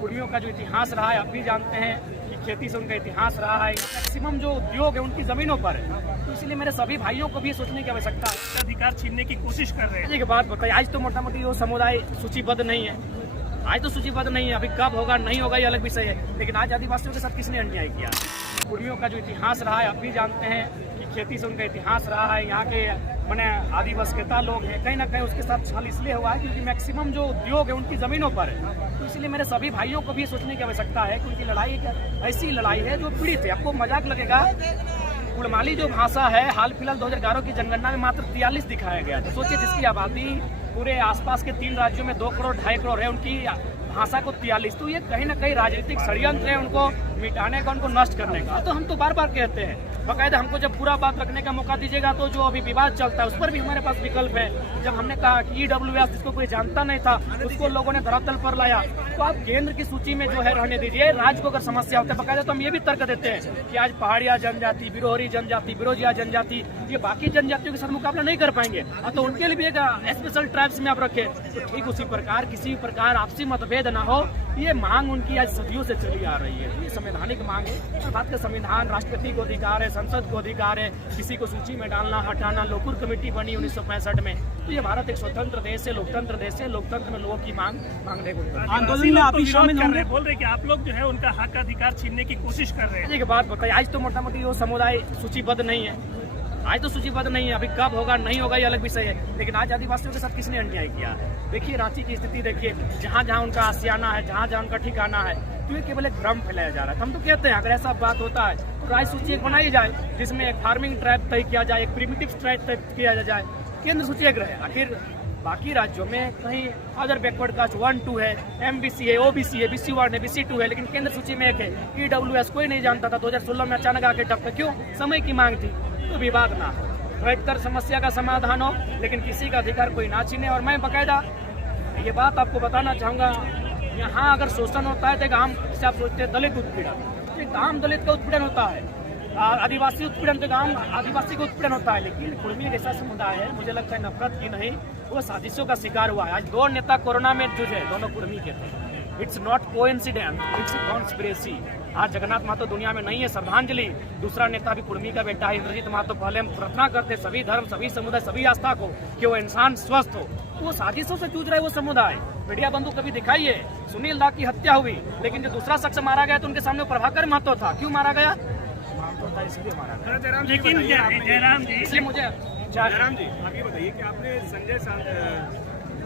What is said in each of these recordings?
कुर्मियों का जो इतिहास रहा है आप भी जानते हैं कि खेती से उनका इतिहास रहा है। मैक्सिमम जो उद्योग है उनकी जमीनों पर है, तो इसलिए मेरे सभी भाइयों को भी सोचने की आवश्यकता है। अधिकार छीनने की कोशिश कर रहे हैं। एक बात बताइए, आज तो मोटा मोटी वो समुदाय सूचीबद्ध नहीं है, आज तो सूचीबद्ध नहीं है, अभी कब होगा नहीं होगा ये अलग विषय है, लेकिन आज आदिवासियों के साथ किसने अन्याय किया? कुर्मियों का जो इतिहास रहा है आप भी जानते हैं कि खेती से उनका इतिहास रहा है। यहाँ के मैंने आदिवासीता लोग हैं, कहीं ना कहीं उसके साथ छल इसलिए हुआ है क्योंकि मैक्सिमम जो उद्योग है उनकी जमीनों पर है, तो इसलिए मेरे सभी भाइयों को भी सोचने की आवश्यकता है कि उनकी लड़ाई ऐसी लड़ाई है जो पीड़ित है। आपको मजाक लगेगा, कुड़माली जो भाषा है हाल फिलहाल 2011 की जनगणना में मात्र 43 दिखाया गया था। सोचिए जिसकी आबादी पूरे आसपास के 3 राज्यों में 2 करोड़ 2.5 करोड़ है, उनकी भाषा को 43, तो ये कहीं ना कहीं राजनीतिक षड्यंत्र है उनको मिटाने का, उनको नष्ट करने का। तो हम तो बार बार कहते हैं, बाकायदा हमको जब पूरा बात रखने का मौका दीजिएगा तो जो अभी विवाद चलता है उस पर भी हमारे पास विकल्प है। जब हमने कहा कि EWS जिसको कोई जानता नहीं था उसको लोगों ने धरातल पर लाया, तो आप केंद्र की सूची में जो है रहने दीजिए। राज्य को अगर समस्या होता है बाकायदा तो हम ये भी तर्क देते हैं कि आज पहाड़िया जनजाति, बिरोहरी जनजाति, बिरोजिया जनजाति ये बाकी जनजातियों के साथ मुकाबला नहीं कर पाएंगे, तो उनके लिए भी एक स्पेशल ट्राइब्स में आप रखें। तो ठीक उसी प्रकार किसी प्रकार आपसी मतभेद न हो, ये मांग उनकी आज सदियों से चली आ रही है। ये संवैधानिक मांग है, बात का संविधान, राष्ट्रपति को अधिकार है, संसद को अधिकार है किसी को सूची में डालना हटाना। लोकूर कमेटी बनी 1965 में, तो ये भारत एक स्वतंत्र देश है, लोकतंत्र देश है, लोकतंत्र में लोगों की मांगने को आंदोलन में आप भी शामिल होंगे, बोल रहे कि आप लोग जो है उनका हक अधिकार छीनने की कोशिश कर रहे हैं। एक बात बताइए, आज तो मोटा मोटी वो समुदाय सूचीबद्ध नहीं है, आज तो सूचीबद्ध नहीं है, अभी कब होगा नहीं होगा ये अलग विषय है, लेकिन आज आदिवासियों के साथ किसने अन्याय किया है? देखिए रांची की स्थिति देखिए, जहाँ जहाँ उनका आशियाना है, जहाँ जहाँ उनका ठिकाना है, तो ये केवल एक भ्रम फैलाया जा रहा है। हम तो कहते हैं अगर ऐसा बात होता है तो राज्य सूची एक बनाई जाए जिसमें एक फार्मिंग ट्राइब तय किया जाए, एक प्रिमिटिव ट्राइब तय किया जाए, केंद्र सूची एक रहे। आखिर बाकी राज्यों में कहीं अदर बैकवर्ड कास्ट 1, 2 है, MBC है, OBC है, BC 1 है, BC 2 है, लेकिन केंद्र सूची में एक है। EWS कोई नहीं जानता था, 2016 में अचानक आके टपका, क्यों? समय की मांग थी। तो विवाद ना हो, बैठकर समस्या का समाधान हो, लेकिन किसी का अधिकार कोई ना छीने। और मैं बाकायदा ये बात आपको बताना चाहूँगा, यहाँ अगर शोषण होता है तो एक आम से आप सोचते हैं दलित उत्पीड़न, एक आम दलित का उत्पीड़न होता है, आदिवासी उत्पीड़न तो आम आदिवासी का उत्पीड़न होता है, लेकिन कुर्मी एक ऐसा समुदाय है, मुझे लगता है नफरत की नहीं, वो साजिशों का शिकार हुआ है। आज 2 नेता कोरोना में जुझे, दोनों कुर्मी के थे। It's not coincidence, it's conspiracy. आज जगन्नाथ महतो दुनिया में नहीं है, श्रद्धांजलि। दूसरा नेता भी कुर्मी का बेटा है, इंद्रजीत महतो। पहले हम प्रार्थना करते सभी धर्म, सभी समुदाय, सभी आस्था को कि वो इंसान स्वस्थ हो, वो साजिशों से जूझ रहे वो समुदाय। मीडिया बंधु कभी दिखाइए, सुनील दा की हत्या हुई, लेकिन जो दूसरा शख्स मारा गया तो उनके सामने प्रभाकर महतो था। क्यों मारा गया? महतो था इसलिए मारा गया। लेकिन जयराम जी, इसलिए मुझे जयराम जी आगे बताइए कि आपने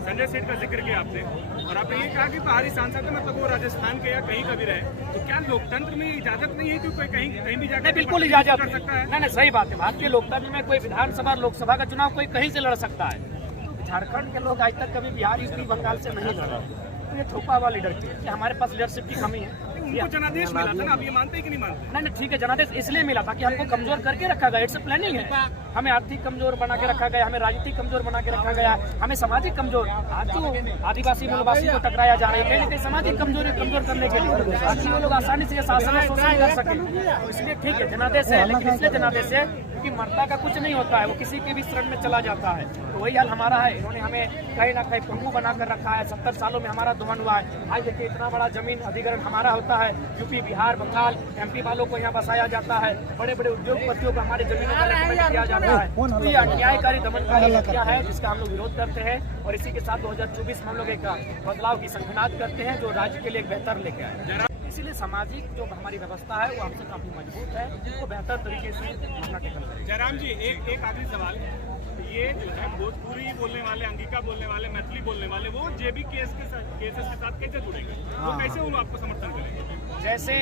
संजय सेठ का जिक्र किया आपने, और आपने ये कहा कि बाहरी सांसद मतलब वो राजस्थान के या कहीं का भी रहे, तो क्या लोकतंत्र में इजाजत नहीं है कि कोई कहीं भी जाकर? बिल्कुल इजाजत कर सकता है। नहीं, सही बात है। भारतीय लोकतंत्र में कोई विधानसभा लोकसभा का चुनाव कोई कहीं से लड़ सकता है। तो झारखंड के लोग आज तक कभी बिहार, यूपी, बंगाल से नहीं लड़े, तो ये थोपा हुआ लीडर थी। हमारे पास लीडरशिप की कमी है। उनको जनादेश मिला था ना, आप ये मानते हैं कि नहीं मानते? नहीं, ठीक है, जनादेश इसलिए मिला था कि हमको कमजोर करके रखा गया। इट्स प्लानिंग है। हमें आर्थिक कमजोर बना के रखा गया, हमें राजनीतिक कमजोर बना के रखा गया, हमें सामाजिक कमजोर। आज तो आदिवासी मूलवासी को टकराया जा रहा है, कहीं ना कहीं सामाजिक कमजोरी कमजोर करने के लिए, ताकि वो लोग आसानी से शासन में शोषण कर सके। तो इसलिए ठीक है जनादेश है, लेकिन इसलिए जनादेश है क्योंकि मर्दा का कुछ नहीं होता है, वो किसी के भी शरण में चला जाता है। तो वही हाल हमारा है। इन्होंने हमें कहीं ना कहीं पंगु बनाकर रखा है। 70 सालों में हमारा दोहन हुआ है। आज देखिए इतना बड़ा जमीन अधिग्रहण हमारा होता है, यूपी, बिहार, बंगाल, MP वालों को यहाँ बसाया जाता है, बड़े बड़े उद्योगपतियों को हमारे जमीनों का रेकमेंड किया जाता है। तो ये अन्यायकारी दमनकारी हत्या है जिसका हम लोग विरोध करते हैं, और इसी के साथ 2024 में हम लोग एक बदलाव की संख्यानाद करते हैं जो राज्य के लिए एक बेहतर लेके आए। इसीलिए सामाजिक जो हमारी व्यवस्था है वो हमसे काफी मजबूत है, वो बेहतर तरीके से अपना टेकल करें। जयराम जी एक आखिरी सवाल, ये जो है भोजपुरी बोलने वाले, अंगिका बोलने वाले, मैथिली बोलने वाले, वो JB केसेस के साथ कैसे जुड़ेंगे? वो कैसे वो आपको समर्थन करेंगे? जैसे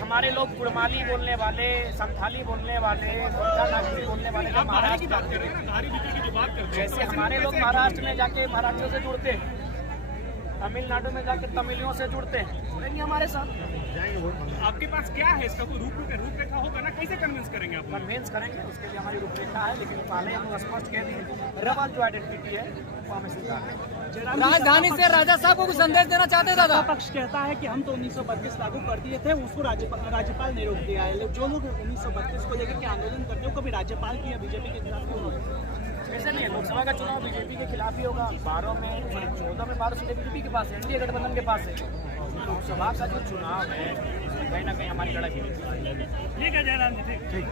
हमारे लोग कुड़माली बोलने वाले, संथाली बोलने वाले, गोरखा नागरी बोलने वाले, महाराष्ट्र की बात कर रहे हैं ना, धारी बिक्री की जो बात करते हैं, जैसे हमारे लोग महाराष्ट्र में जाके मराठियों से जुड़ते हैं, तमिलनाडु में जाकर तमिलियों से जुड़ते हैं, जुड़ेंगे हमारे साथ। आपके पास क्या है इसका कोई रूपरेखा होगा ना? कैसे कन्विंस करेंगे आप? कन्विंस करेंगे, उसके लिए हमारी रूपरेखा है, लेकिन पहले हम स्पष्ट कह दिए रवाल जो आइडेंटिटी है वो हमें स्वीकार है। राजधानी से राजा साहब को कुछ संदेश देना चाहते दादा? पक्ष कहता है कि हम तो 1932 लागू कर दिए थे, उसको राज्यपाल ने रोक दिया है। जो लोग 1932 को लेकर के आंदोलन करते हैं, कभी राज्यपाल की या बीजेपी के खिलाफ क्यों होगा? ऐसा नहीं है, लोकसभा का चुनाव बीजेपी के खिलाफ ही होगा। 14 में 14 में 12 सीटें बीजेपी के पास है, NDA गठबंधन के पास है। लोकसभा का जो चुनाव है कहीं ना कहीं हमारी लड़ाई है। ठीक है जयराम जी, ठीक।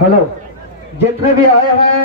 हेलो, जितने भी आए हैं